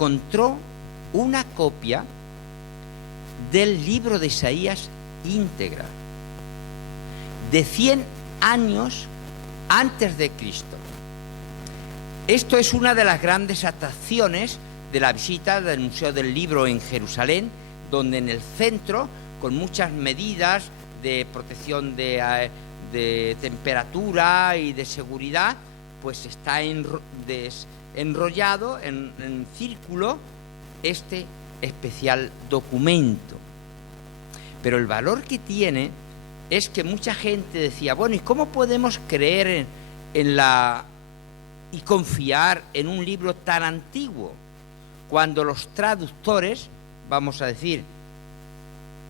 encontró una copia del libro de Isaías íntegra, de 100 años antes de Cristo. Esto es una de las grandes atracciones de la visita del Museo del Libro en Jerusalén, donde en el centro, con muchas medidas de protección de temperatura y de seguridad, pues está enrollado en círculo este especial documento. Pero el valor que tiene es que mucha gente decía, bueno, ¿y cómo podemos creer y confiar en un libro tan antiguo cuando los traductores, vamos a decir,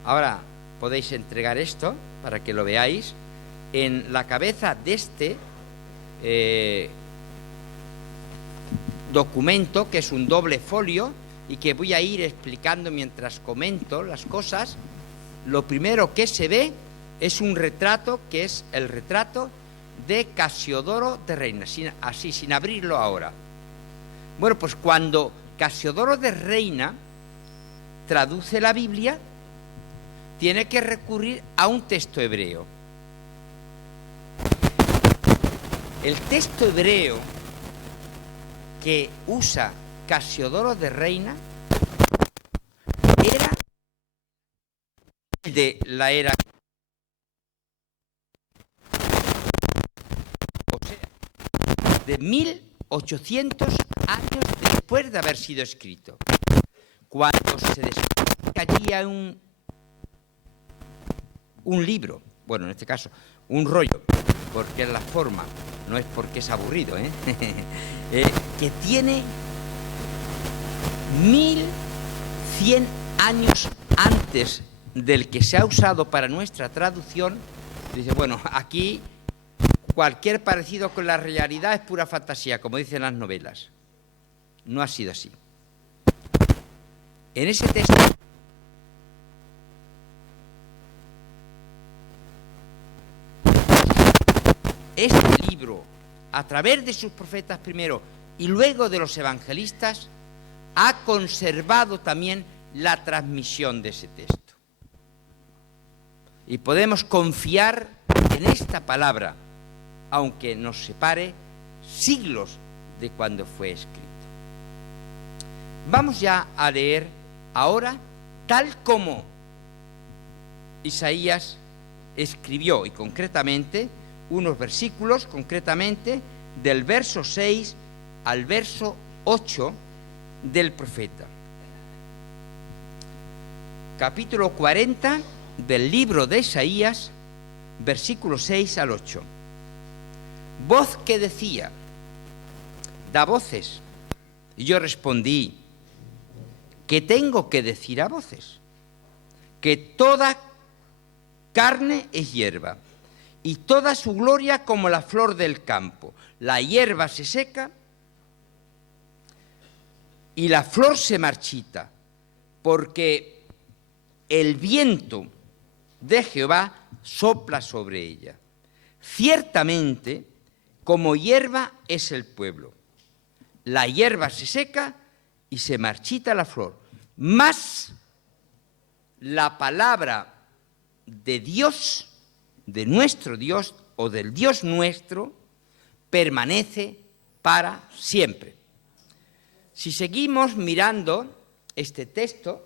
ahora podéis entregar esto para que lo veáis, en la cabeza de este documento, que es un doble folio y que voy a ir explicando mientras comento las cosas, lo primero que se ve es un retrato que es el retrato de Casiodoro de Reina, sin abrirlo ahora. Bueno, pues cuando Casiodoro de Reina traduce la Biblia, tiene que recurrir a un texto hebreo. El texto hebreo que usa Casiodoro de Reina era de la era, o sea, de 1800 años después de haber sido escrito. Cuando se descubre que allí hay un libro, bueno, en este caso, un rollo, porque es la forma, no es porque es aburrido, que tiene 1100 años antes del que se ha usado para nuestra traducción. Dice, bueno, aquí cualquier parecido con la realidad es pura fantasía, como dicen las novelas. No ha sido así. En ese texto este libro, a través de sus profetas primero y luego de los evangelistas, ha conservado también la transmisión de ese texto. Y podemos confiar en esta palabra, aunque nos separe siglos de cuando fue escrito. Vamos ya a leer ahora tal como Isaías escribió, y concretamente unos versículos, concretamente del verso 6 al verso 8 del profeta. Capítulo 40 del libro de Isaías, versículos 6 al 8. Voz que decía, da voces. Y yo respondí, ¿qué tengo que decir a voces? Que toda carne es hierba, y toda su gloria como la flor del campo. La hierba se seca y la flor se marchita, porque el viento de Jehová sopla sobre ella. Ciertamente, como hierba es el pueblo. La hierba se seca y se marchita la flor. Mas la palabra de Dios, de nuestro Dios o del Dios nuestro, permanece para siempre. Si seguimos mirando este texto,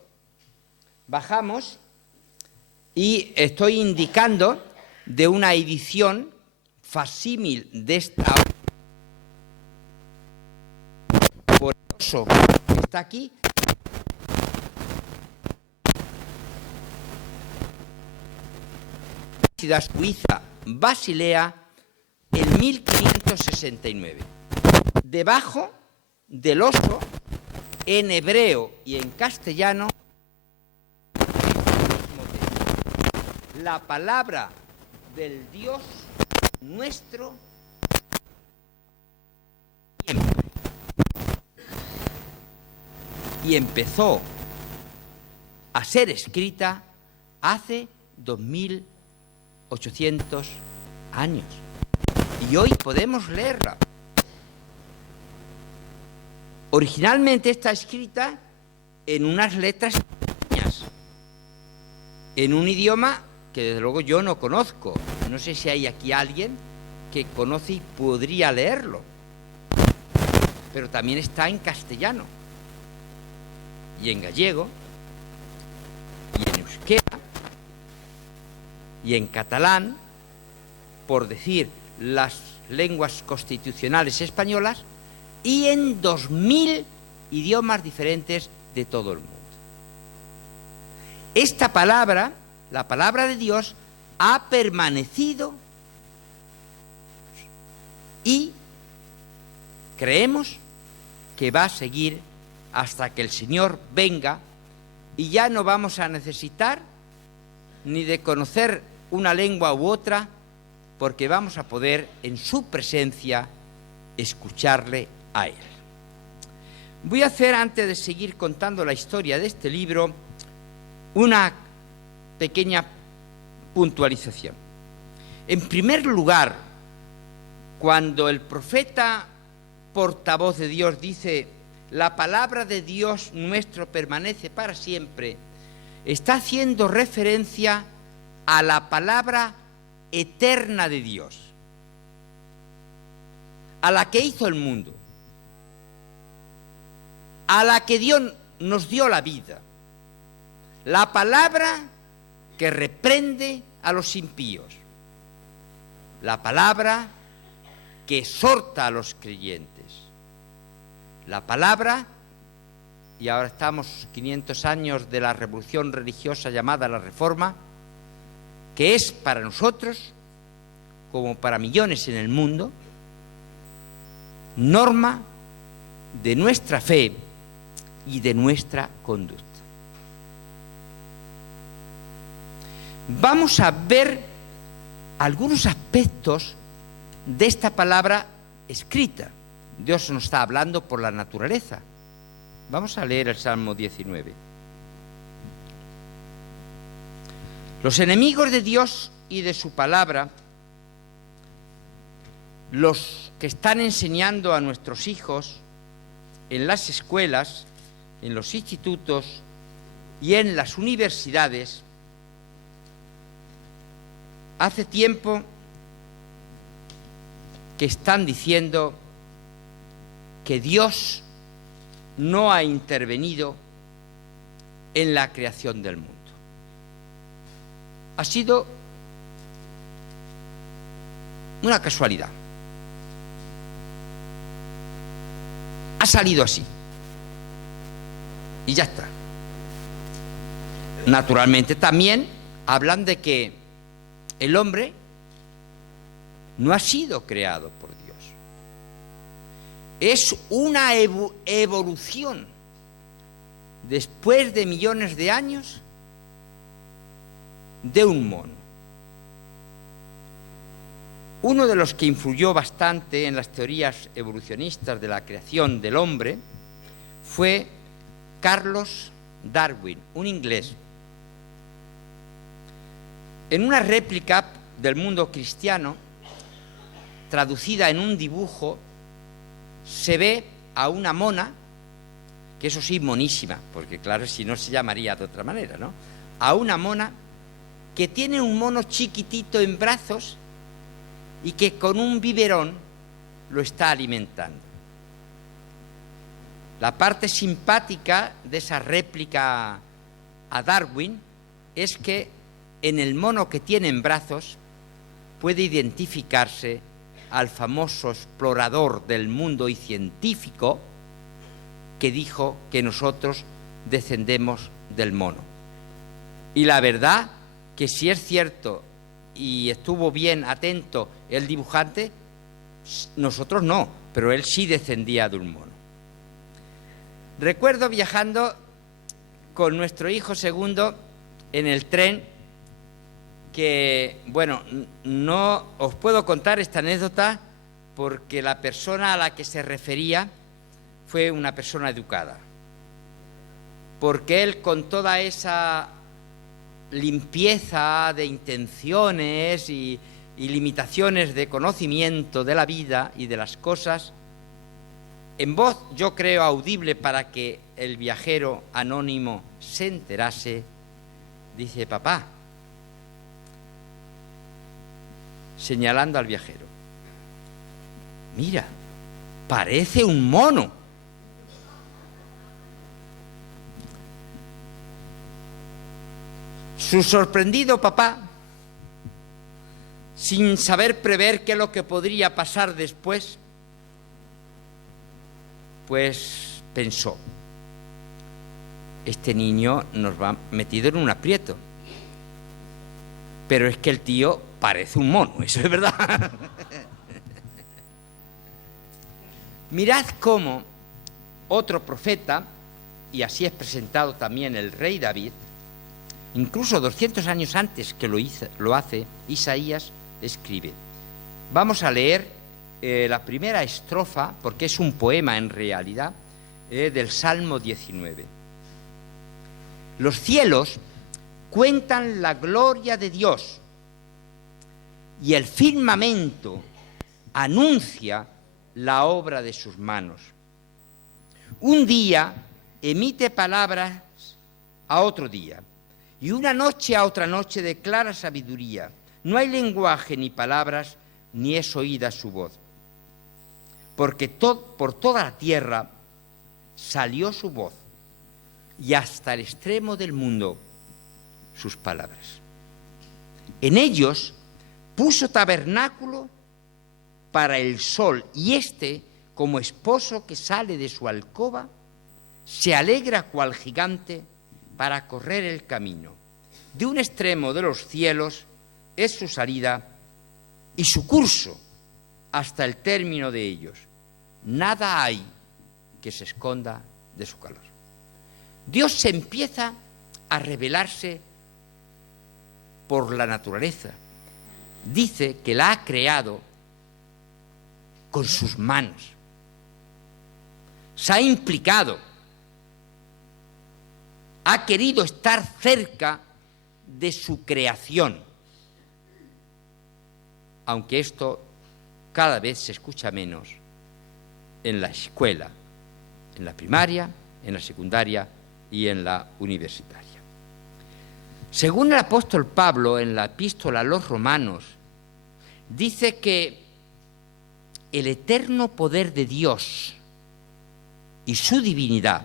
bajamos y estoy indicando de una edición facsímil de esta por eso que está aquí. Ciudad suiza Basilea en 1569. Debajo del oso, en hebreo y en castellano, la palabra del Dios nuestro siempre. Y empezó a ser escrita hace 2800 años. Y hoy podemos leerla. Originalmente está escrita en unas letras pequeñas, en un idioma que desde luego yo no conozco. No sé si hay aquí alguien que conoce y podría leerlo. Pero también está en castellano, y en gallego, y en euskera, y en catalán, por decir las lenguas constitucionales españolas, y en 2000 idiomas diferentes de todo el mundo. Esta palabra, la palabra de Dios, ha permanecido y creemos que va a seguir hasta que el Señor venga, y ya no vamos a necesitar ni de conocer una lengua u otra, porque vamos a poder en su presencia escucharle a Él. Voy a hacer, antes de seguir contando la historia de este libro, una pequeña puntualización. En primer lugar, cuando el profeta portavoz de Dios dice: la palabra de Dios nuestro permanece para siempre, está haciendo referencia a la palabra eterna de Dios, a la que hizo el mundo, a la que Dios nos dio la vida, la palabra que reprende a los impíos, la palabra que exhorta a los creyentes, la palabra, y ahora estamos 500 años de la revolución religiosa llamada la Reforma, que es para nosotros, como para millones en el mundo, norma de nuestra fe y de nuestra conducta. Vamos a ver algunos aspectos de esta palabra escrita. Dios nos está hablando por la naturaleza. Vamos a leer el Salmo 19. Los enemigos de Dios y de su palabra, los que están enseñando a nuestros hijos en las escuelas, en los institutos y en las universidades, hace tiempo que están diciendo que Dios no ha intervenido en la creación del mundo. Ha sido una casualidad. Ha salido así. Y ya está. Naturalmente también hablan de que el hombre no ha sido creado por Dios. Es una evolución después de millones de años de un mono. Uno de los que influyó bastante en las teorías evolucionistas de la creación del hombre fue Charles Darwin, un inglés. En una réplica del mundo cristiano, traducida en un dibujo, se ve a una mona, que eso sí, monísima, porque claro, si no se llamaría de otra manera, ¿no? A una mona que tiene un mono chiquitito en brazos y que con un biberón lo está alimentando. La parte simpática de esa réplica a Darwin es que en el mono que tiene en brazos puede identificarse al famoso explorador del mundo y científico que dijo que nosotros descendemos del mono. Y la verdad que si es cierto y estuvo bien atento el dibujante, nosotros no, pero él sí descendía de un mono. Recuerdo viajando con nuestro hijo segundo en el tren que, bueno, no os puedo contar esta anécdota porque la persona a la que se refería fue una persona educada. Porque él, con toda esa limpieza de intenciones y limitaciones de conocimiento de la vida y de las cosas, en voz, yo creo, audible para que el viajero anónimo se enterase, dice: papá, señalando al viajero, mira, parece un mono. Su sorprendido papá, sin saber prever qué es lo que podría pasar después, pues pensó: este niño nos va metido en un aprieto. Pero es que el tío parece un mono, eso es verdad. Mirad cómo otro profeta, y así es presentado también el rey David, incluso 200 años antes que lo hace, Isaías escribe. Vamos a leer la primera estrofa, porque es un poema en realidad, del Salmo 19. Los cielos cuentan la gloria de Dios y el firmamento anuncia la obra de sus manos. Un día emite palabras a otro día y una noche a otra noche declara sabiduría. No hay lenguaje ni palabras, ni es oída su voz. Porque por toda la tierra salió su voz y hasta el extremo del mundo sus palabras. En ellos puso tabernáculo para el sol, y éste, como esposo que sale de su alcoba, se alegra cual gigante para correr el camino. De un extremo de los cielos es su salida y su curso hasta el término de ellos. Nada hay que se esconda de su calor. Dios se empieza a revelarse por la naturaleza. Dice que la ha creado con sus manos. Se ha implicado. Ha querido estar cerca de su creación. Aunque esto cada vez se escucha menos en la escuela, en la primaria, en la secundaria y en la universitaria. Según el apóstol Pablo, en la epístola a los Romanos, dice que el eterno poder de Dios y su divinidad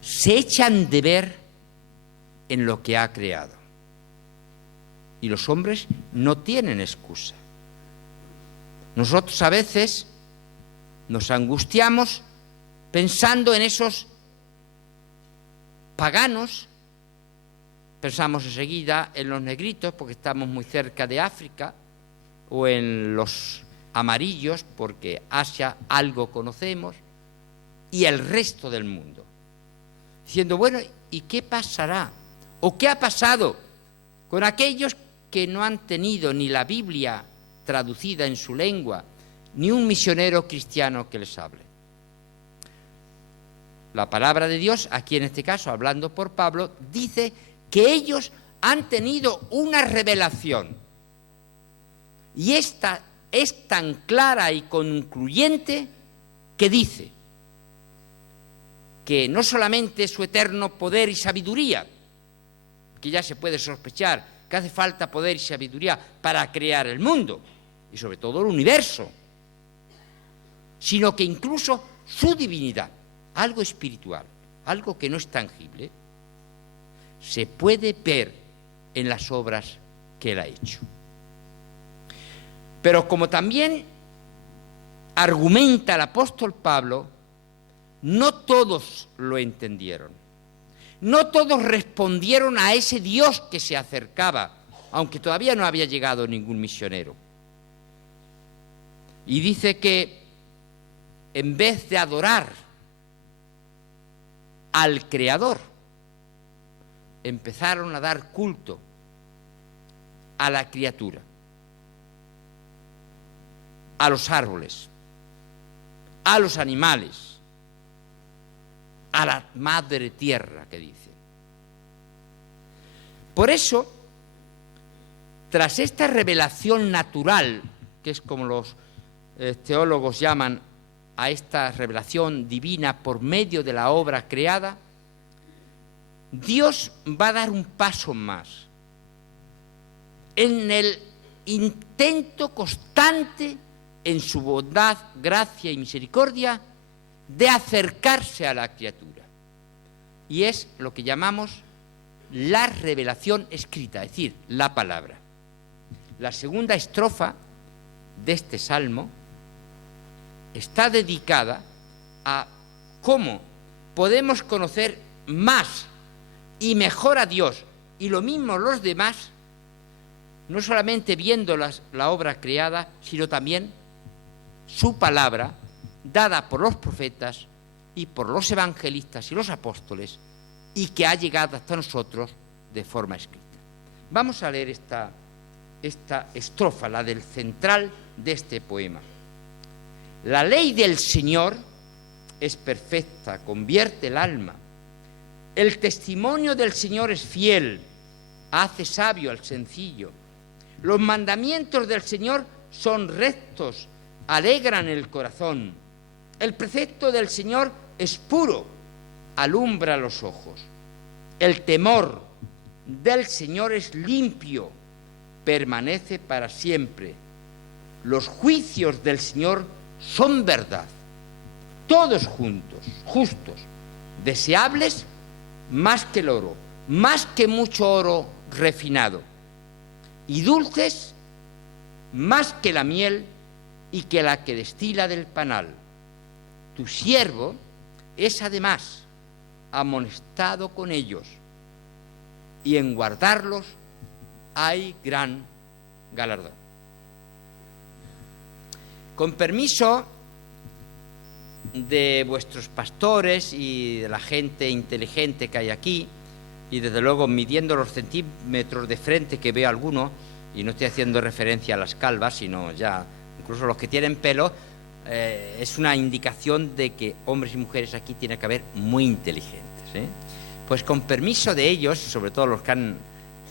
se echan de ver en lo que ha creado. Y los hombres no tienen excusa. Nosotros a veces nos angustiamos pensando en esos paganos. Pensamos enseguida en los negritos porque estamos muy cerca de África, o en los amarillos porque Asia algo conocemos, y el resto del mundo. Diciendo, bueno, ¿y qué pasará? ¿O qué ha pasado con aquellos que no han tenido ni la Biblia traducida en su lengua, ni un misionero cristiano que les hable? La palabra de Dios, aquí en este caso, hablando por Pablo, dice que ellos han tenido una revelación. Y esta es tan clara y concluyente que dice que no solamente su eterno poder y sabiduría, que ya se puede sospechar que hace falta poder y sabiduría para crear el mundo y sobre todo el universo, sino que incluso su divinidad, algo espiritual, algo que no es tangible, se puede ver en las obras que él ha hecho. Pero como también argumenta el apóstol Pablo, no todos lo entendieron. No todos respondieron a ese Dios que se acercaba, aunque todavía no había llegado ningún misionero. Y dice que en vez de adorar al Creador, empezaron a dar culto a la criatura, a los árboles, a los animales, a la madre tierra, que dice. Por eso, tras esta revelación natural, que es como los teólogos llaman a esta revelación divina por medio de la obra creada, Dios va a dar un paso más en el intento constante en su bondad, gracia y misericordia de acercarse a la criatura. Y es lo que llamamos la revelación escrita, es decir, la palabra. La segunda estrofa de este salmo está dedicada a cómo podemos conocer más y mejor a Dios y lo mismo los demás, no solamente viendo la obra creada, sino también su palabra, dada por los profetas y por los evangelistas y los apóstoles, y que ha llegado hasta nosotros de forma escrita. Vamos a leer esta estrofa, la del central de este poema. La ley del Señor es perfecta, convierte el alma. El testimonio del Señor es fiel, hace sabio al sencillo. Los mandamientos del Señor son rectos, alegran el corazón. El precepto del Señor es puro, alumbra los ojos. El temor del Señor es limpio, permanece para siempre. Los juicios del Señor son verdad, todos juntos, justos, deseables más que el oro, más que mucho oro refinado, y dulces más que la miel y que la que destila del panal. Tu siervo es además amonestado con ellos, y en guardarlos hay gran galardón. Con permiso de vuestros pastores y de la gente inteligente que hay aquí, y desde luego midiendo los centímetros de frente que veo alguno, y no estoy haciendo referencia a las calvas, sino ya incluso los que tienen pelo, es una indicación de que hombres y mujeres aquí tiene que haber muy inteligentes, ¿eh? Pues con permiso de ellos, sobre todo los que han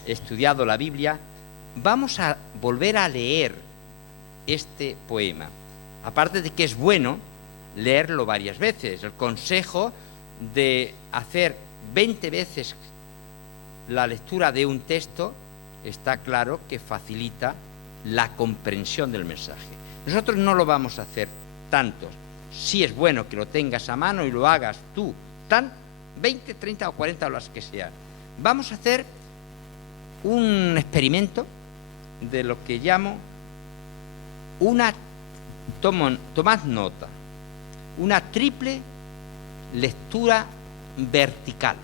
estudiado la Biblia, vamos a volver a leer este poema. Aparte de que es bueno leerlo varias veces, el consejo de hacer 20 veces la lectura de un texto está claro que facilita la comprensión del mensaje. Nosotros no lo vamos a hacer tantos. Sí es bueno que lo tengas a mano y lo hagas tú, 20, 30 o 40 o las que sean. Vamos a hacer un experimento de lo que llamo tomad nota, una triple lectura vertical.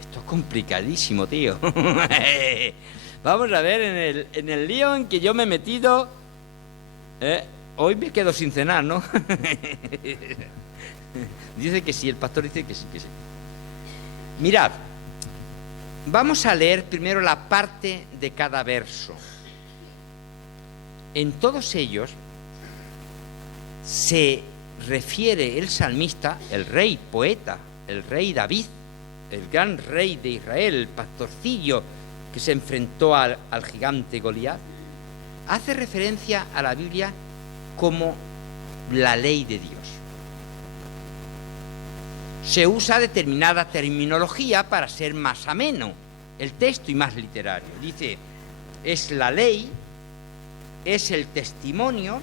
Esto es complicadísimo, tío. Vamos a ver en el lío en que yo me he metido. Hoy me quedo sin cenar, ¿no? Dice que sí, el pastor dice que sí, que sí. Mirad, vamos a leer primero la parte de cada verso. En todos ellos se refiere el salmista, el rey poeta, el rey David, el gran rey de Israel, el pastorcillo que se enfrentó al gigante Goliat, hace referencia a la Biblia como la ley de Dios. Se usa determinada terminología para ser más ameno el texto y más literario. Dice, es la ley, es el testimonio,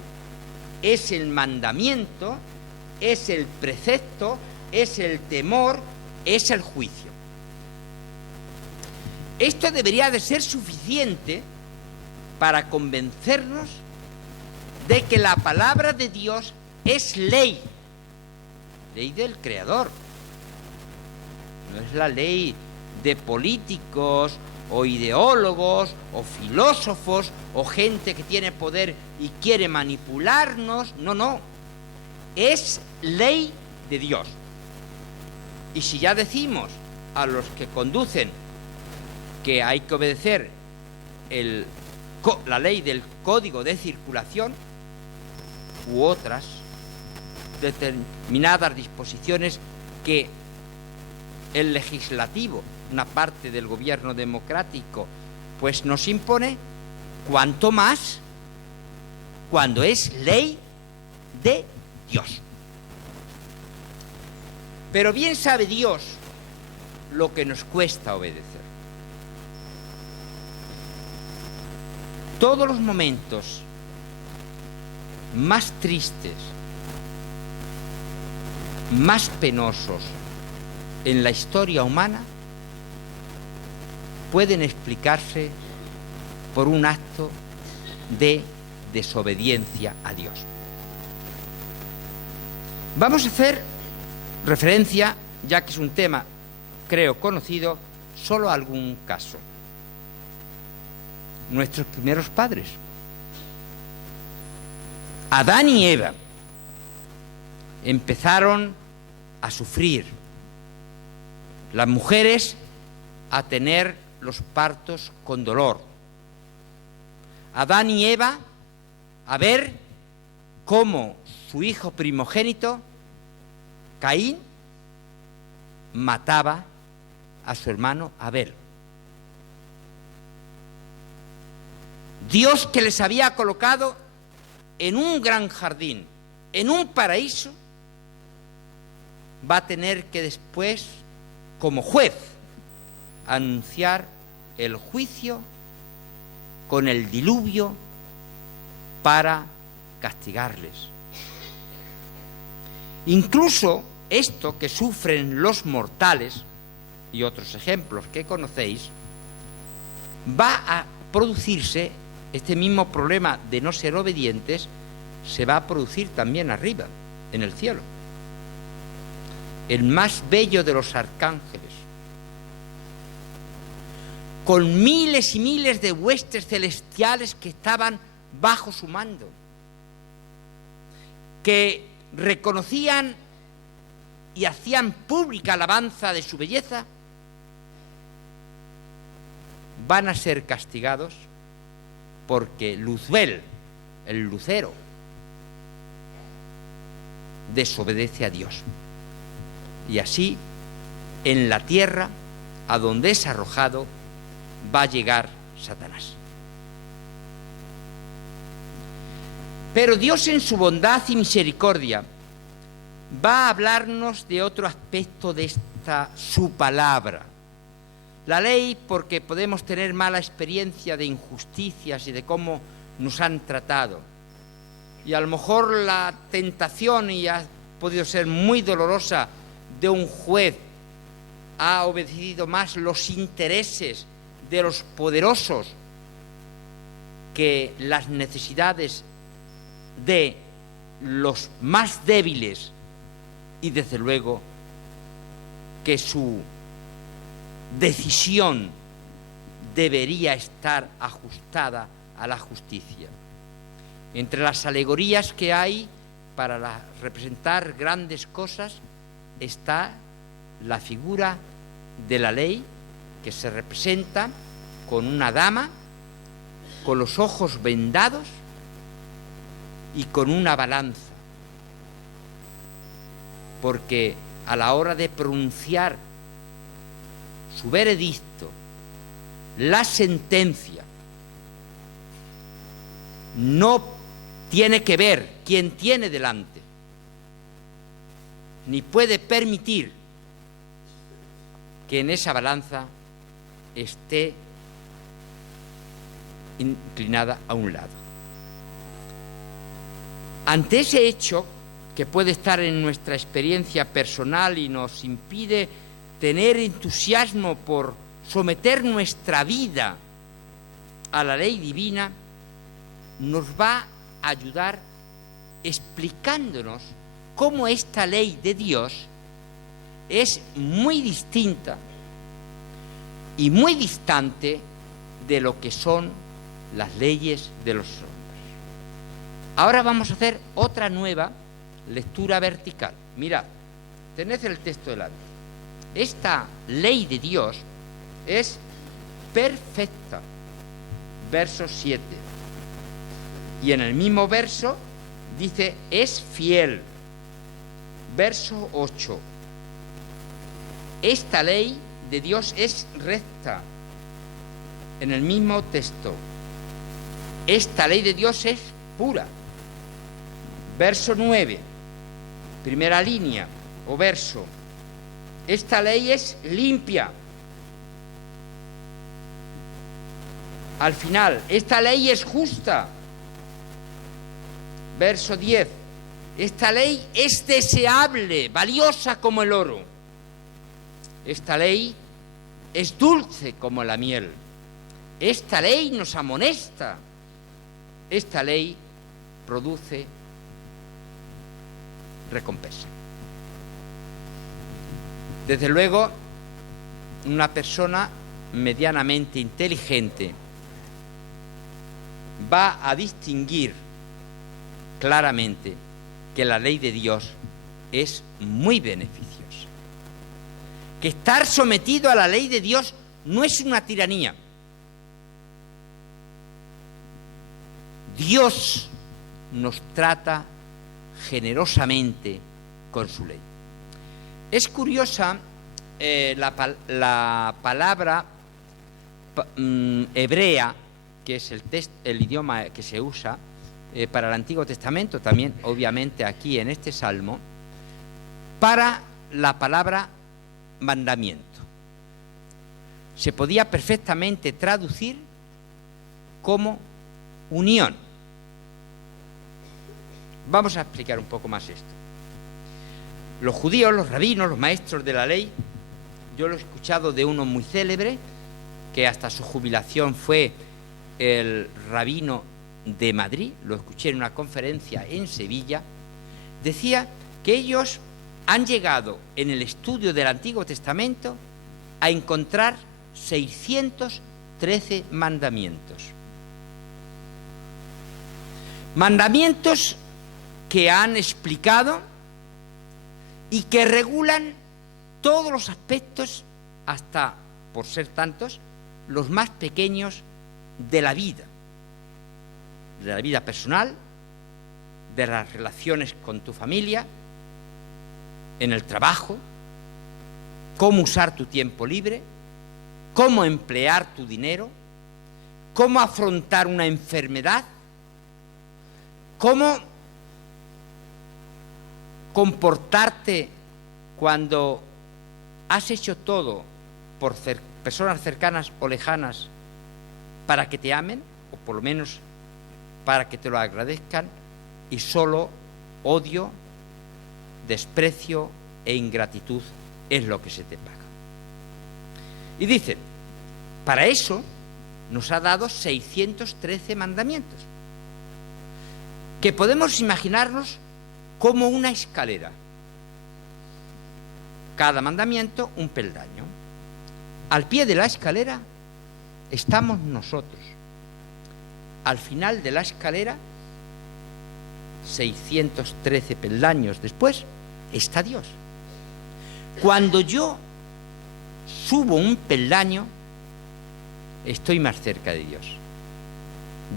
es el mandamiento, es el precepto, es el temor, es el juicio. Esto debería de ser suficiente para convencernos de que la palabra de Dios es ley, ley del Creador. No es la ley de políticos o ideólogos o filósofos o gente que tiene poder y quiere manipularnos. No, no. Es ley de Dios. Y si ya decimos a los que conducen que hay que obedecer la ley del código de circulación u otras determinadas disposiciones que el legislativo, una parte del gobierno democrático, pues nos impone, cuanto más cuando es ley de Dios. Pero bien sabe Dios lo que nos cuesta obedecer. Todos los momentos más tristes, más penosos en la historia humana pueden explicarse por un acto de desobediencia a Dios. Vamos a hacer referencia, ya que es un tema, creo, conocido, solo a algún caso. Nuestros primeros padres, Adán y Eva, empezaron a sufrir. Las mujeres a tener los partos con dolor. Adán y Eva a ver cómo su hijo primogénito, Caín, mataba a su hermano Abel. Dios, que les había colocado en un gran jardín, en un paraíso, va a tener que después, como juez, anunciar el juicio con el diluvio para castigarles. Incluso esto que sufren los mortales, y otros ejemplos que conocéis, va a producirse, este mismo problema de no ser obedientes, se va a producir también arriba, en el cielo. El más bello de los arcángeles, con miles y miles de huestes celestiales que estaban bajo su mando, que reconocían y hacían pública alabanza de su belleza, van a ser castigados porque Luzbel, el lucero, desobedece a Dios. Y así, en la tierra, a donde es arrojado, va a llegar Satanás. Pero Dios, en su bondad y misericordia, va a hablarnos de otro aspecto de su palabra. La ley, porque podemos tener mala experiencia de injusticias y de cómo nos han tratado. Y a lo mejor la tentación, y ha podido ser muy dolorosa, de un juez ha obedecido más los intereses de los poderosos que las necesidades de los más débiles, y desde luego que su decisión debería estar ajustada a la justicia. Entre las alegorías que hay para representar grandes cosas está la figura de la ley, que se representa con una dama con los ojos vendados y con una balanza, porque a la hora de pronunciar su veredicto, la sentencia, no tiene que ver quién tiene delante, ni puede permitir que en esa balanza esté inclinada a un lado. Ante ese hecho, que puede estar en nuestra experiencia personal y nos impide tener entusiasmo por someter nuestra vida a la ley divina, nos va a ayudar explicándonos cómo esta ley de Dios es muy distinta y muy distante de lo que son las leyes de los hombres. Ahora vamos a hacer otra nueva lectura vertical. Mirad, tened el texto delante. Esta ley de Dios es perfecta. Verso 7. Y en el mismo verso dice, es fiel. Verso 8. Esta ley de Dios es recta. En el mismo texto. Esta ley de Dios es pura. Verso 9. Primera línea o verso. Esta ley es limpia. Al final, esta ley es justa. Verso 10. Esta ley es deseable, valiosa como el oro. Esta ley es dulce como la miel. Esta ley nos amonesta. Esta ley produce recompensa. Desde luego, una persona medianamente inteligente va a distinguir claramente que la ley de Dios es muy beneficiosa. Que estar sometido a la ley de Dios no es una tiranía. Dios nos trata generosamente con su ley. Es curiosa la palabra hebrea, que es el idioma que se usa para el Antiguo Testamento, también obviamente aquí en este Salmo, para la palabra mandamiento. Se podía perfectamente traducir como unión. Vamos a explicar un poco más esto. Los judíos, los rabinos, los maestros de la ley, yo lo he escuchado de uno muy célebre, que hasta su jubilación fue el rabino de Madrid, lo escuché en una conferencia en Sevilla, decía que ellos han llegado en el estudio del Antiguo Testamento a encontrar 613 mandamientos. Mandamientos que han explicado y que regulan todos los aspectos, hasta, por ser tantos, los más pequeños de la vida personal, de las relaciones con tu familia, en el trabajo, cómo usar tu tiempo libre, cómo emplear tu dinero, cómo afrontar una enfermedad, cómo comportarte cuando has hecho todo por personas cercanas o lejanas para que te amen, o por lo menos para que te lo agradezcan, y solo odio, desprecio e ingratitud es lo que se te paga. Y dicen, para eso nos ha dado 613 mandamientos, que podemos imaginarnos como una escalera. Cada mandamiento un peldaño. Al pie de la escalera estamos nosotros. Al final de la escalera, 613 peldaños después, está Dios. Cuando yo subo un peldaño, estoy más cerca de Dios.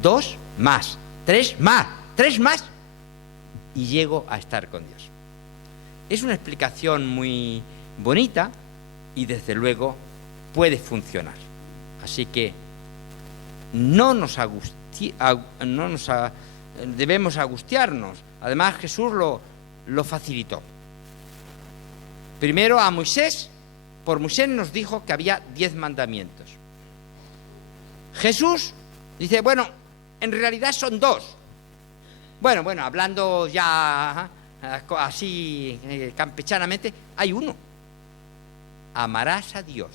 2 más, 3 más, 3 más, y llego a estar con Dios. Es una explicación muy bonita y desde luego puede funcionar. Así que no debemos angustiarnos. Además, Jesús lo facilitó. Primero a Moisés, por Moisés nos dijo que había 10 mandamientos. Jesús dice, bueno, en realidad son 2. Bueno, hablando ya así campechanamente, hay uno. Amarás a Dios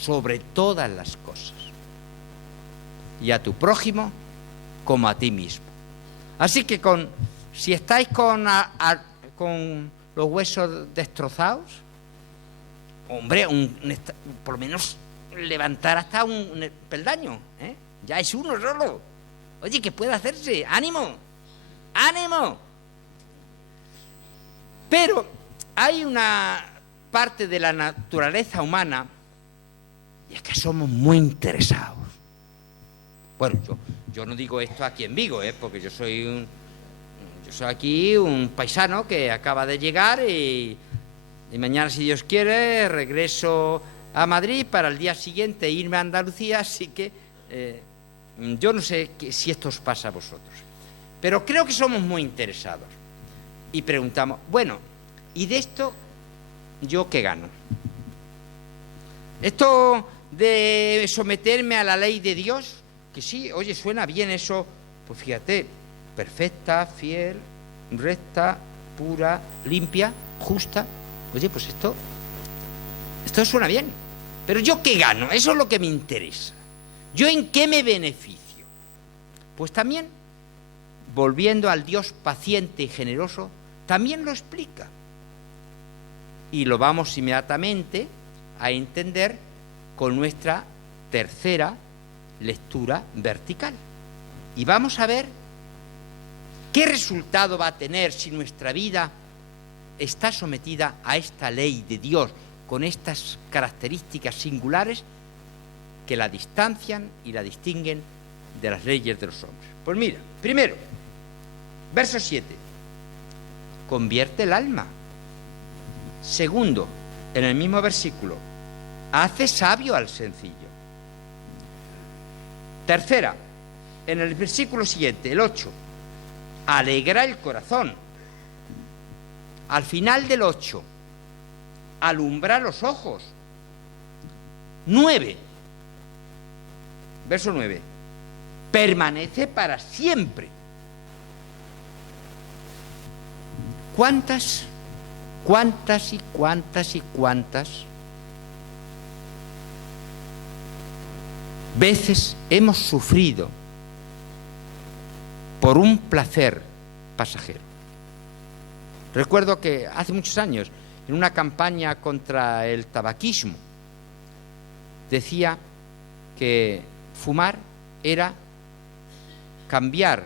sobre todas las cosas y a tu prójimo como a ti mismo. Así que si estáis con los huesos destrozados, hombre, por lo menos levantar hasta un peldaño, ¿eh? Ya es uno solo. Oye, que puede hacerse. ¡Ánimo! ¡Ánimo! Pero hay una parte de la naturaleza humana, y es que somos muy interesados. Bueno, yo no digo esto aquí en Vigo, porque yo soy aquí un paisano que acaba de llegar y mañana, si Dios quiere, regreso a Madrid para el día siguiente irme a Andalucía, así que yo no sé si esto os pasa a vosotros, pero creo que somos muy interesados y preguntamos, bueno, ¿Y de esto yo qué gano? Esto de someterme a la ley de Dios, que sí, oye, suena bien eso, pues fíjate, perfecta, fiel, recta, pura, limpia, justa. Oye, pues esto suena bien. Pero ¿yo qué gano? Eso es lo que me interesa. ¿Yo en qué me beneficio? Pues también, volviendo al Dios paciente y generoso, también lo explica. Y lo vamos inmediatamente a entender con nuestra tercera lectura vertical. Y vamos a ver qué resultado va a tener si nuestra vida está sometida a esta ley de Dios, con estas características singulares que la distancian y la distinguen de las leyes de los hombres. Pues mira, primero, verso 7, convierte el alma. Segundo, en el mismo versículo, hace sabio al sencillo. Tercera, en el versículo siguiente, el 8, alegra el corazón. Al final del 8, alumbra los ojos. 9, verso 9, permanece para siempre. ¿Cuántas veces hemos sufrido por un placer pasajero? Recuerdo que hace muchos años, en una campaña contra el tabaquismo, decía que fumar era cambiar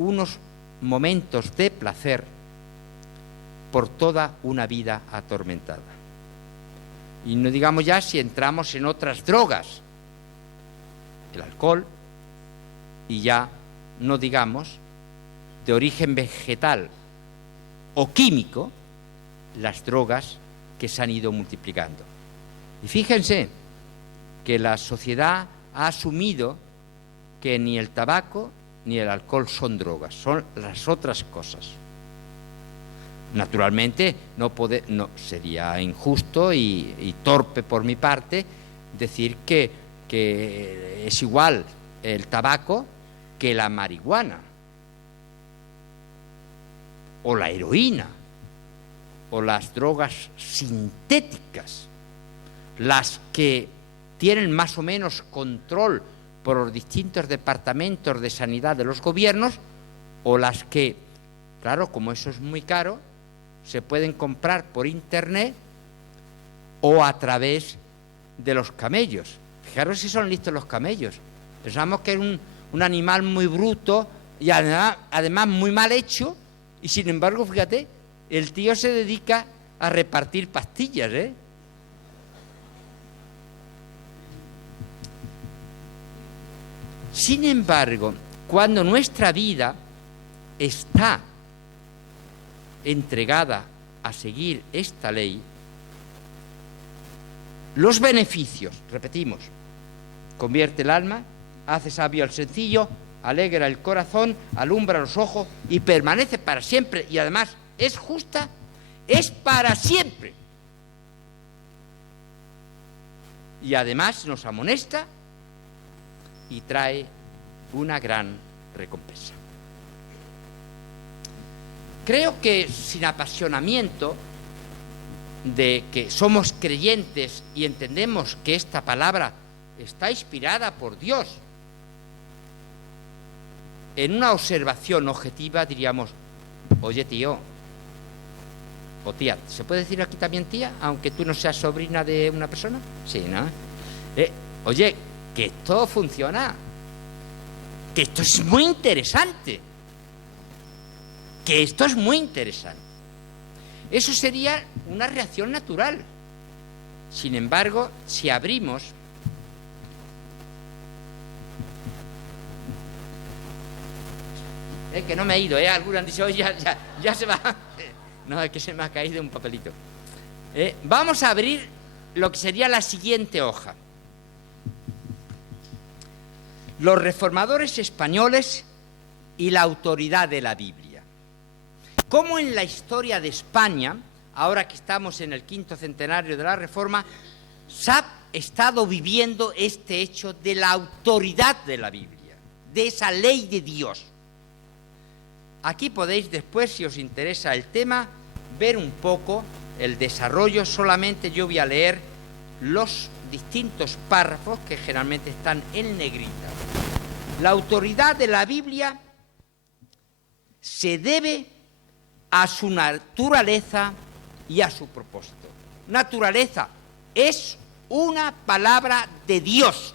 unos momentos de placer por toda una vida atormentada. Y no digamos ya si entramos en otras drogas, el alcohol, y ya no digamos de origen vegetal o químico, las drogas que se han ido multiplicando. Y fíjense que la sociedad ha asumido que ni el tabaco ni el alcohol son drogas, son las otras cosas. Naturalmente no sería injusto y torpe por mi parte decir que es igual el tabaco que la marihuana o la heroína o las drogas sintéticas, las que tienen más o menos control por los distintos departamentos de sanidad de los gobiernos, o las que, claro, como eso es muy caro, se pueden comprar por internet o a través de los camellos. Fijaros si son listos los camellos. Pensamos que es un animal muy bruto y además muy mal hecho, y sin embargo, fíjate, el tío se dedica a repartir pastillas, ¿eh? Sin embargo, cuando nuestra vida está entregada a seguir esta ley, los beneficios, repetimos, convierte el alma, hace sabio al sencillo, alegra el corazón, alumbra los ojos y permanece para siempre, y además es justa, es para siempre. Y además nos amonesta y trae una gran recompensa. Creo que sin apasionamiento de que somos creyentes y entendemos que esta palabra está inspirada por Dios, en una observación objetiva diríamos: oye, tío, o tía, ¿se puede decir aquí también tía, aunque tú no seas sobrina de una persona? Sí, ¿no? Oye, que esto funciona, que esto es muy interesante, que esto es muy interesante. Eso sería una reacción natural. Sin embargo, si abrimos que no me he ido, algunos han dicho: oye, ya se va. No, es que se me ha caído un papelito. Vamos a abrir lo que sería la siguiente hoja. Los reformadores españoles y la autoridad de la Biblia. cómo en la historia de España, ahora que estamos en el 5º centenario de la Reforma, se ha estado viviendo este hecho de la autoridad de la Biblia, de esa ley de Dios. Aquí podéis después, si os interesa el tema, ver un poco el desarrollo. Solamente yo voy a leer los distintos párrafos que generalmente están en negrita. La autoridad de la Biblia se debe a su naturaleza y a su propósito. Naturaleza es una palabra de Dios.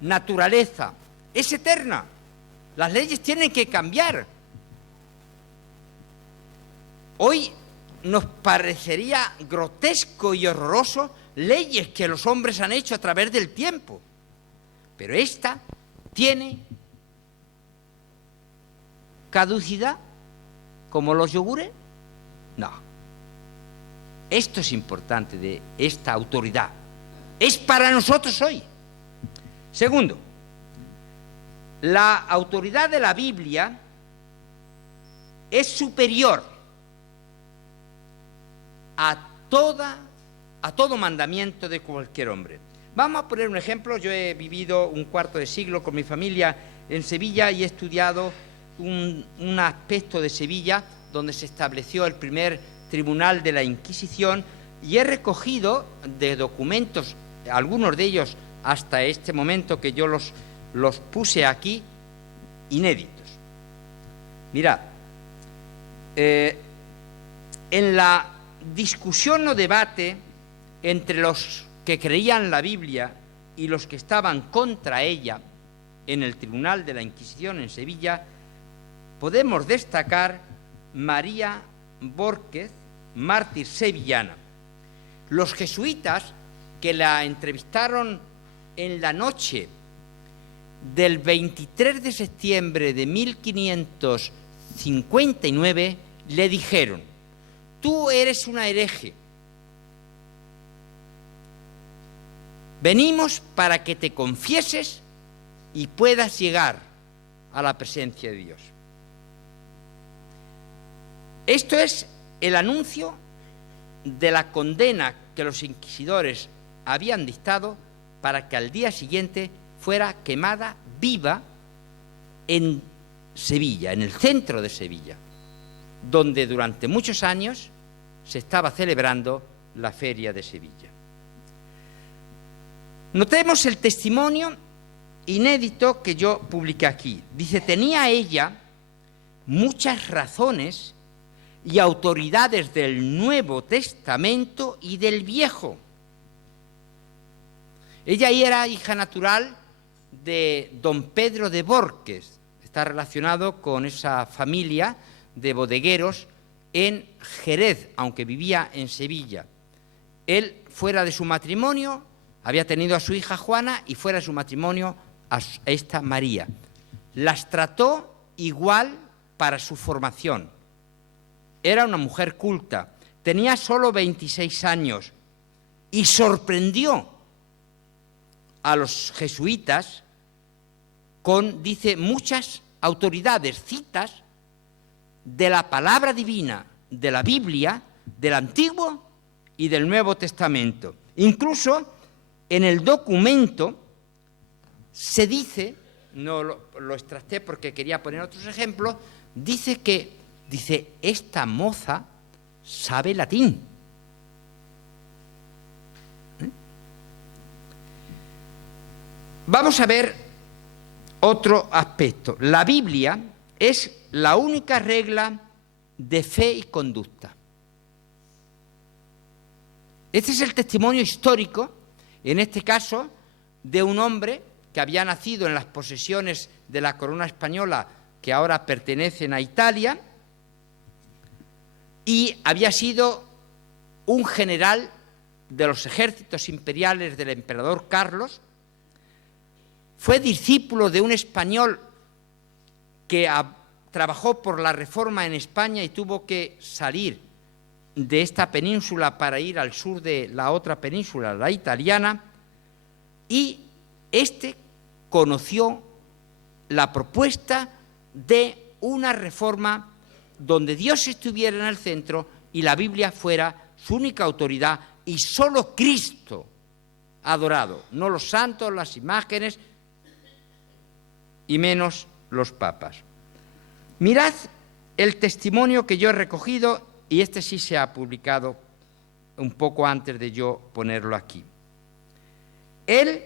Naturaleza es eterna. Las leyes tienen que cambiar. Hoy nos parecería grotesco y horroroso leyes que los hombres han hecho a través del tiempo. Pero esta tiene caducidad, como los yogures. No. Esto es importante de esta autoridad. Es para nosotros hoy. Segundo, la autoridad de la Biblia es superior a todo mandamiento de cualquier hombre. Vamos a poner un ejemplo. Yo he vivido un cuarto de siglo con mi familia en Sevilla y he estudiado un aspecto de Sevilla donde se estableció el primer tribunal de la Inquisición, y he recogido de documentos, algunos de ellos hasta este momento que yo los puse aquí, inéditos. Mirad, en la discusión o debate entre los que creían la Biblia y los que estaban contra ella en el Tribunal de la Inquisición en Sevilla, podemos destacar María Bórquez, mártir sevillana. Los jesuitas que la entrevistaron en la noche del 23 de septiembre de 1559 le dijeron: tú eres una hereje. Venimos para que te confieses y puedas llegar a la presencia de Dios. Esto es el anuncio de la condena que los inquisidores habían dictado para que al día siguiente fuera quemada viva en Sevilla, en el centro de Sevilla, donde durante muchos años se estaba celebrando la Feria de Sevilla. Notemos el testimonio inédito que yo publiqué aquí. Dice: tenía ella muchas razones y autoridades del Nuevo Testamento y del Viejo. Ella era hija natural de don Pedro de Bórquez. Está relacionado con esa familia de bodegueros en Jerez, aunque vivía en Sevilla. Él, fuera de su matrimonio, había tenido a su hija Juana, y fuera de su matrimonio a esta María. Las trató igual para su formación. Era una mujer culta, tenía solo 26 años y sorprendió a los jesuitas con, dice, muchas autoridades, citas de la palabra divina, de la Biblia, del Antiguo y del Nuevo Testamento. Incluso en el documento se dice, no lo extracté porque quería poner otros ejemplos, dice, esta moza sabe latín. Vamos a ver otro aspecto. La Biblia es la única regla de fe y conducta. Este es el testimonio histórico, en este caso, de un hombre que había nacido en las posesiones de la corona española, que ahora pertenecen a Italia, y había sido un general de los ejércitos imperiales del emperador Carlos. Fue discípulo de un español que trabajó por la Reforma en España y tuvo que salir de esta península para ir al sur de la otra península, la italiana, y este conoció la propuesta de una reforma donde Dios estuviera en el centro y la Biblia fuera su única autoridad y solo Cristo adorado, no los santos, las imágenes y menos los papas. Mirad el testimonio que yo he recogido, y este sí se ha publicado un poco antes de yo ponerlo aquí. Él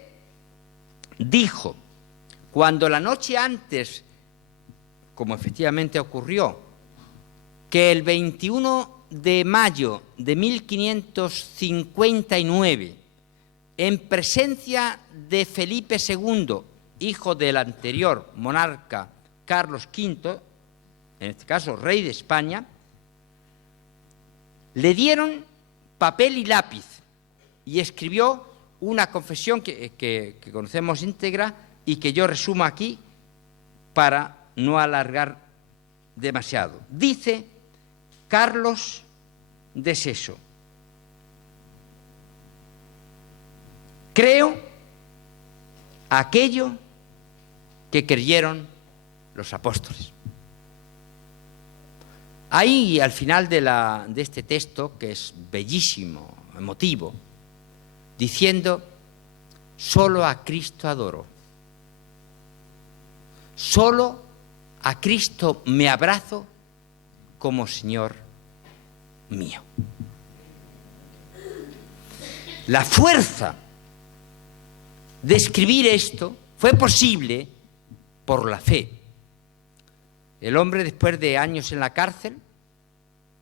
dijo, cuando la noche antes, como efectivamente ocurrió, que el 21 de mayo de 1559, en presencia de Felipe II, hijo del anterior monarca Carlos V, en este caso rey de España, le dieron papel y lápiz y escribió una confesión que conocemos íntegra y que yo resumo aquí para no alargar demasiado. Dice Carlos de Seso: creo aquello que creyeron los apóstoles. Ahí, al final de este texto, que es bellísimo, emotivo, diciendo: solo a Cristo adoro, solo a Cristo me abrazo como Señor mío. La fuerza de escribir esto fue posible por la fe. El hombre, después de años en la cárcel,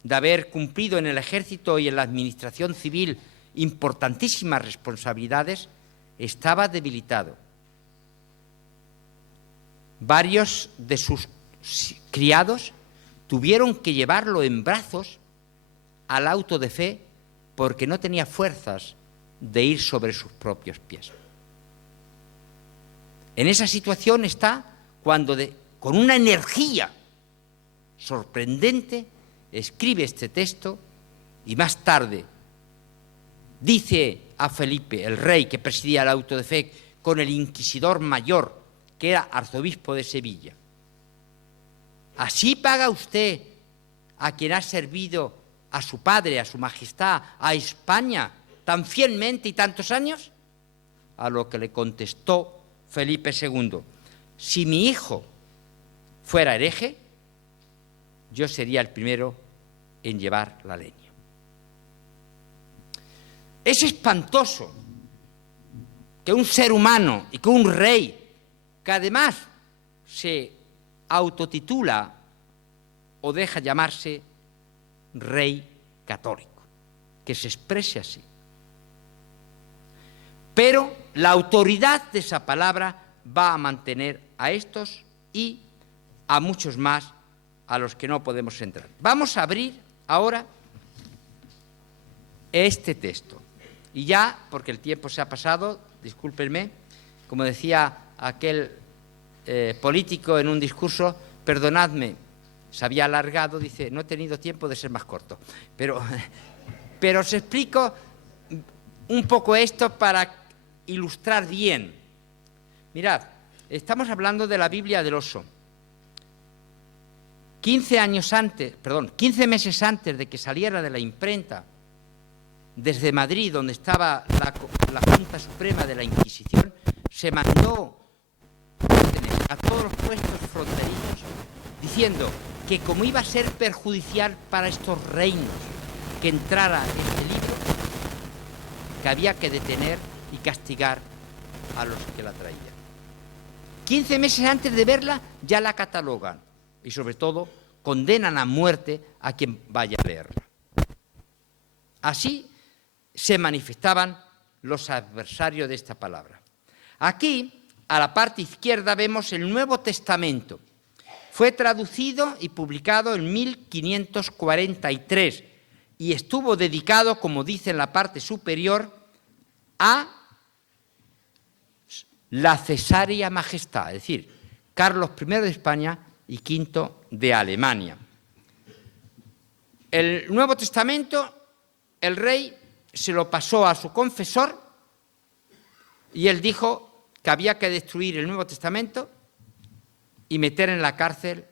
de haber cumplido en el ejército y en la administración civil importantísimas responsabilidades, estaba debilitado. Varios de sus criados tuvieron que llevarlo en brazos al auto de fe porque no tenía fuerzas de ir sobre sus propios pies. En esa situación está cuando, con una energía sorprendente, escribe este texto y más tarde dice a Felipe, el rey que presidía el auto de fe, con el inquisidor mayor, que era arzobispo de Sevilla: ¿así paga usted a quien ha servido a su padre, a su majestad, a España tan fielmente y tantos años? A lo que le contestó Felipe II: si mi hijo fuera hereje, yo sería el primero en llevar la leña. Es espantoso que un ser humano y que un rey, que además se autotitula o deja llamarse rey católico, que se exprese así. Pero la autoridad de esa palabra va a mantener a estos y a muchos más a los que no podemos entrar. Vamos a abrir ahora este texto. Y ya, porque el tiempo se ha pasado, discúlpenme, como decía aquel político en un discurso, perdonadme, se había alargado, dice, no he tenido tiempo de ser más corto. Pero os explico un poco esto para ilustrar bien. Mirad, estamos hablando de la Biblia del Oso. 15 meses antes de que saliera de la imprenta, desde Madrid, donde estaba la Junta Suprema de la Inquisición, se mandó a todos los puestos fronterizos diciendo que como iba a ser perjudicial para estos reinos que entrara este libro, que había que detener y castigar a los que la traían. 15 meses antes de verla ya la catalogan y sobre todo condenan a muerte a quien vaya a leerla. Así se manifestaban los adversarios de esta palabra. Aquí, a la parte izquierda, vemos el Nuevo Testamento. Fue traducido y publicado en 1543 y estuvo dedicado, como dice en la parte superior, a la Cesárea Majestad, es decir, Carlos I de España y V de Alemania. El Nuevo Testamento, el rey se lo pasó a su confesor y él dijo que había que destruir el Nuevo Testamento y meter en la cárcel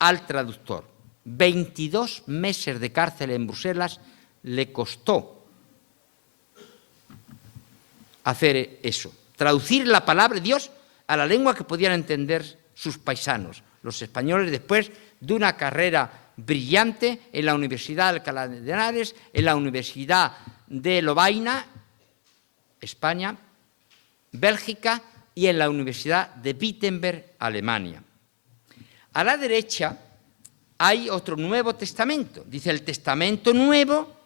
al traductor. 22 meses de cárcel en Bruselas le costó hacer eso, traducir la palabra de Dios a la lengua que podían entender sus paisanos, los españoles, después de una carrera brillante en la Universidad de Alcalá de Henares, en la Universidad de Lovaina, España, Bélgica, y en la Universidad de Wittenberg, Alemania. A la derecha hay otro Nuevo Testamento, dice el Testamento Nuevo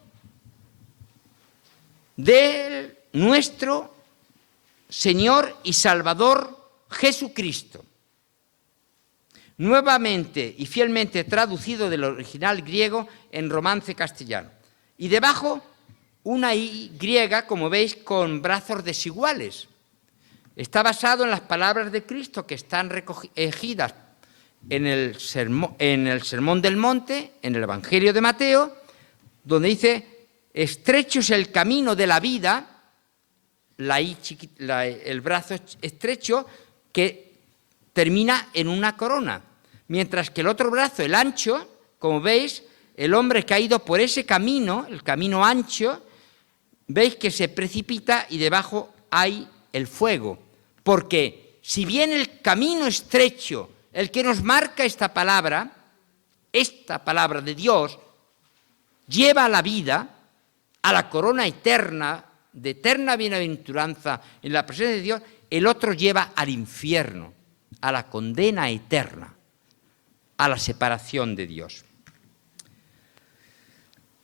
de nuestro Señor y Salvador Jesucristo, nuevamente y fielmente traducido del original griego en romance castellano. Y debajo una Y griega, como veis, con brazos desiguales. Está basado en las palabras de Cristo que están recogidas en el Sermón del Monte, en el Evangelio de Mateo, donde dice: estrecho es el camino de la vida, el brazo estrecho, que termina en una corona, mientras que el otro brazo, el ancho, como veis, el hombre que ha ido por ese camino, el camino ancho, veis que se precipita y debajo hay el fuego, porque si bien el camino estrecho, el que nos marca esta palabra de Dios, lleva a la vida, a la corona eterna, de eterna bienaventuranza en la presencia de Dios, el otro lleva al infierno, a la condena eterna, a la separación de Dios.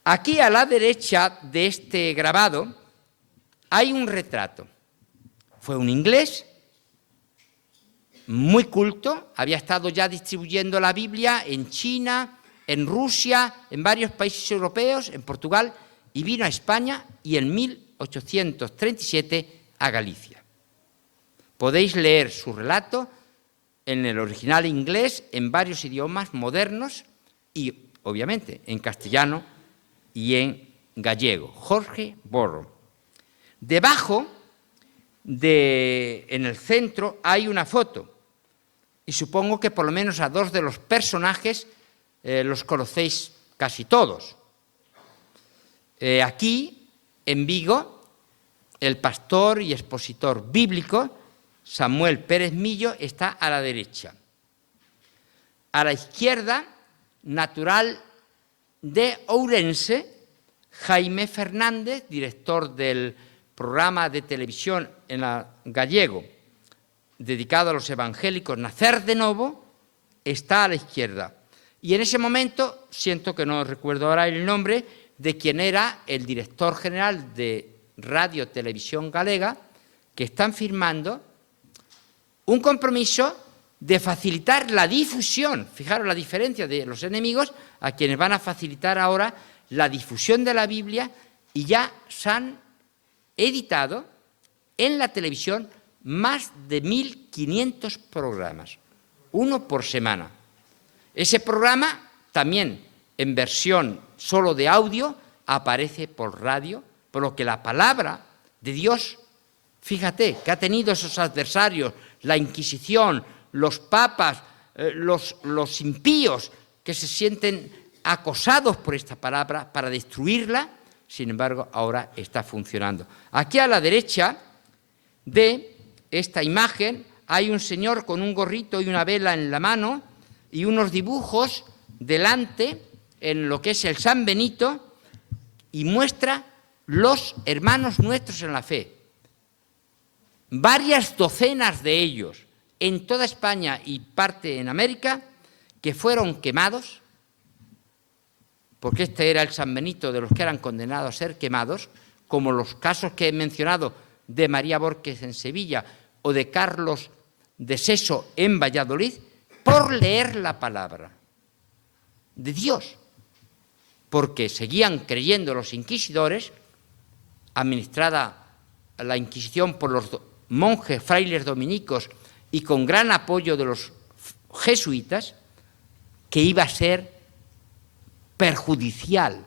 Aquí a la derecha de este grabado hay un retrato. Fue un inglés muy culto, había estado ya distribuyendo la Biblia en China, en Rusia, en varios países europeos, en Portugal, y vino a España y en 1837 a Galicia. Podéis leer su relato en el original inglés, en varios idiomas modernos y, obviamente, en castellano y en gallego. Jorge Borro. Debajo, en el centro, hay una foto. Y supongo que por lo menos a dos de los personajes los conocéis casi todos. Aquí, en Vigo, el pastor y expositor bíblico Samuel Pérez Millo está a la derecha. A la izquierda, natural de Ourense, Jaime Fernández, director del programa de televisión en gallego dedicado a los evangélicos, Nacer de Novo, está a la izquierda. Y en ese momento, siento que no recuerdo ahora el nombre, de quien era el director general de Radio Televisión Galega, que están firmando un compromiso de facilitar la difusión. Fijaros la diferencia de los enemigos, a quienes van a facilitar ahora la difusión de la Biblia, y ya se han editado en la televisión más de 1.500 programas, uno por semana. Ese programa, también en versión solo de audio, aparece por radio, por lo que la palabra de Dios, fíjate, que ha tenido esos adversarios, la Inquisición, los papas, los impíos, que se sienten acosados por esta palabra para destruirla, sin embargo, ahora está funcionando. Aquí a la derecha de esta imagen hay un señor con un gorrito y una vela en la mano y unos dibujos delante en lo que es el San Benito, y muestra los hermanos nuestros en la fe. Varias docenas de ellos en toda España y parte en América que fueron quemados, porque este era el San Benito de los que eran condenados a ser quemados, como los casos que he mencionado de María Borges en Sevilla o de Carlos de Seso en Valladolid, por leer la palabra de Dios, porque seguían creyendo los inquisidores, administrada la Inquisición por los monjes, frailes dominicos y con gran apoyo de los jesuitas, que iba a ser perjudicial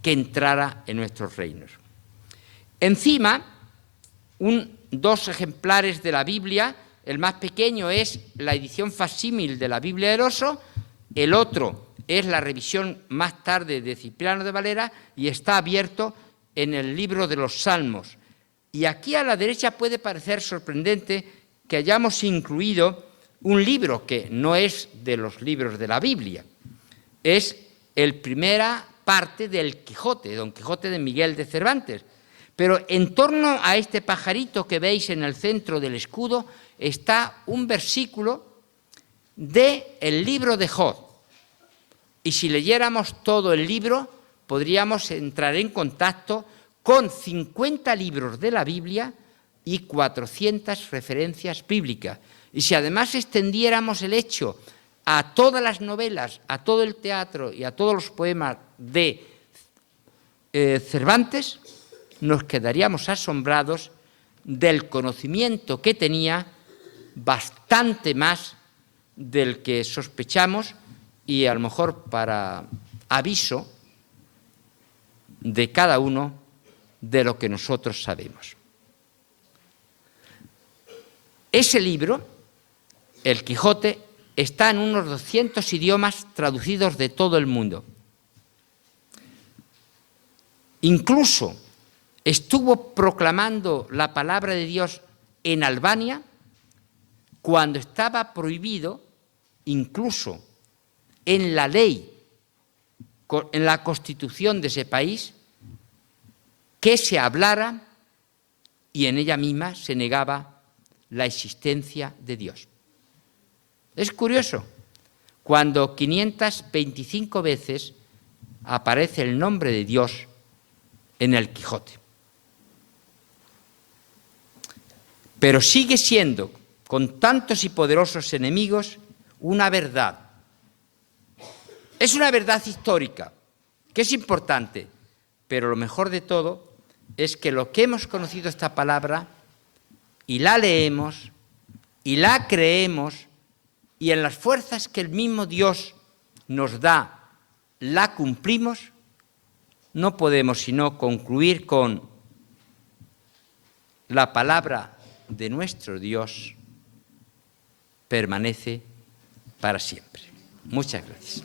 que entrara en nuestros reinos. Encima, dos ejemplares de la Biblia. El más pequeño es la edición facsímil de la Biblia del Oso, el otro es la revisión más tarde de Cipriano de Valera y está abierto en el libro de los Salmos. Y aquí a la derecha puede parecer sorprendente que hayamos incluido un libro que no es de los libros de la Biblia, es la primera parte del Quijote, Don Quijote de Miguel de Cervantes. Pero en torno a este pajarito que veis en el centro del escudo está un versículo del libro de Job. Y si leyéramos todo el libro, podríamos entrar en contacto con 50 libros de la Biblia y 400 referencias bíblicas. Y si además extendiéramos el hecho a todas las novelas, a todo el teatro y a todos los poemas de Cervantes, nos quedaríamos asombrados del conocimiento que tenía, bastante más del que sospechamos, y a lo mejor para aviso de cada uno de lo que nosotros sabemos. Ese libro, El Quijote, está en unos 200 idiomas traducidos de todo el mundo. Incluso estuvo proclamando la palabra de Dios en Albania cuando estaba prohibido, incluso en la ley, en la constitución de ese país, que se hablara, y en ella misma se negaba la existencia de Dios. Es curioso, cuando 525 veces aparece el nombre de Dios en el Quijote. Pero sigue siendo, con tantos y poderosos enemigos, una verdad. Es una verdad histórica, que es importante, pero lo mejor de todo es que lo que hemos conocido esta palabra y la leemos y la creemos y en las fuerzas que el mismo Dios nos da la cumplimos, no podemos sino concluir con la palabra de nuestro Dios permanece para siempre. Muchas gracias.